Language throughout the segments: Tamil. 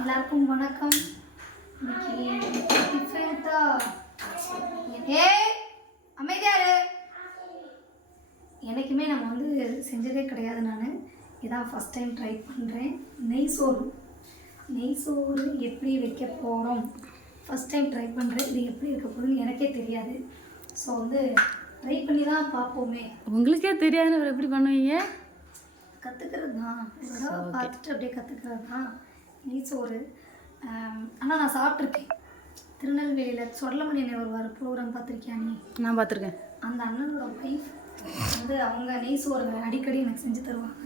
எல்லாருக்கும் வணக்கம். டிஃப்ரெண்ட்டா ஏய் அமைதியாரு எனக்குமே நம்ம வந்து செஞ்சதே கிடையாது நான். இதான் ஃபஸ்ட் டைம் ட்ரை பண்ணுறேன் நெய் சோறு. நெய் சோறு எப்படி வைக்க போகிறோம் ஃபஸ்ட் டைம் ட்ரை பண்ணுறேன் இது எப்படி இருக்க போகுதுன்னு எனக்கே தெரியாது. ஸோ வந்து ட்ரை பண்ணி தான் பார்ப்போமே. உங்களுக்கே தெரியாதுன்னு அப்புறம் எப்படி பண்ணுவீங்க? கற்றுக்கிறது தான் பார்த்துட்டு அப்படியே கற்றுக்கிறது தான் நெய் சோறு ஆனால் நான் சாப்பிட்ருக்கேன் திருநெல்வேலியில் சொர்லமணி அண்ணன் வருவார் ப்ரோக்ராம் பார்த்துருக்கியா நீ? நான் பார்த்துருக்கேன். அந்த அண்ணனோட ஒய்ஃப் வந்து அவங்க நெய் சோறு அடிக்கடி எனக்கு செஞ்சு தருவாங்க.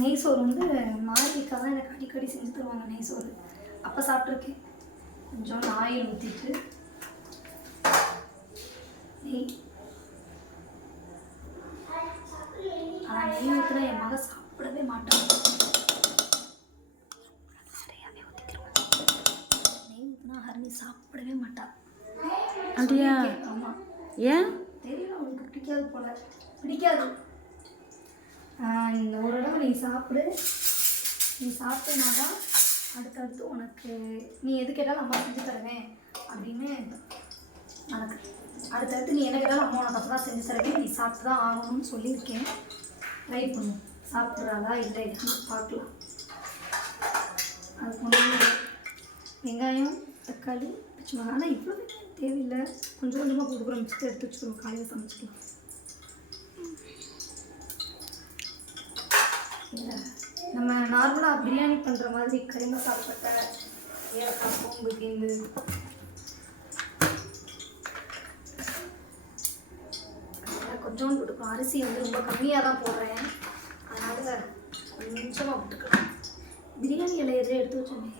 நெய் சோறு வந்து மாரிக்கா தான் எனக்கு அடிக்கடி செஞ்சு தருவாங்க நெய் சோறு அப்போ சாப்பிட்ருக்கேன் கொஞ்சம் ஆயில் ஊற்றிட்டு நெய். ஆனால் நெய் ஊற்றினா என் மக சாப்பிடவே மாட்டான். ஹரணி சாப்பிடவே மாட்டான் அப்படியா? ஆமாம் ஏன்? தெரியல உனக்கு பிடிக்காது போல. பிடிக்காது. இந்த ஒரு தடவை நீ சாப்பிடு. நீ சாப்பிட்டனாதான் அடுத்தடுத்து உனக்கு நீ எது கேட்டாலும் அம்மா செஞ்சு தருவேன் அப்படின்னு எனக்கு அடுத்தடுத்து நீ என்ன கேட்டாலும் அம்மா உனக்கு அப்போ தான் செஞ்சு தருவேன். நீ சாப்பிட்டு தான் ஆகணும்னு சொல்லியிருக்கேன். ட்ரை பண்ணு. சாப்பிட்றாளா இல்லை பார்க்கலாம். அதுக்கு வெங்காயம் தக்காளி வச்சுக்கோங்க ஆனால் இவ்வளோ வெங்காயம் தேவையில்லை. கொஞ்சம் கொஞ்சமாக கொடுக்குறோம் மிச்சத்தை எடுத்து வச்சுக்கிறோம் காலையில் சமைச்சிக்கலாம். நம்ம நார்மலாக பிரியாணி பண்ணுற மாதிரி கரிம சாப்பிட்ட பட்டை ஏலக்காய் சோம்பு தீந்து கொஞ்சோண்டு கொடுக்கும் அரிசி வந்து ரொம்ப கம்மியாக தான் போடுறேன். அதனால் கொஞ்சமாக விட்டுக்கலாம். பிரியாணி இலை எடுத்து வச்சோமே?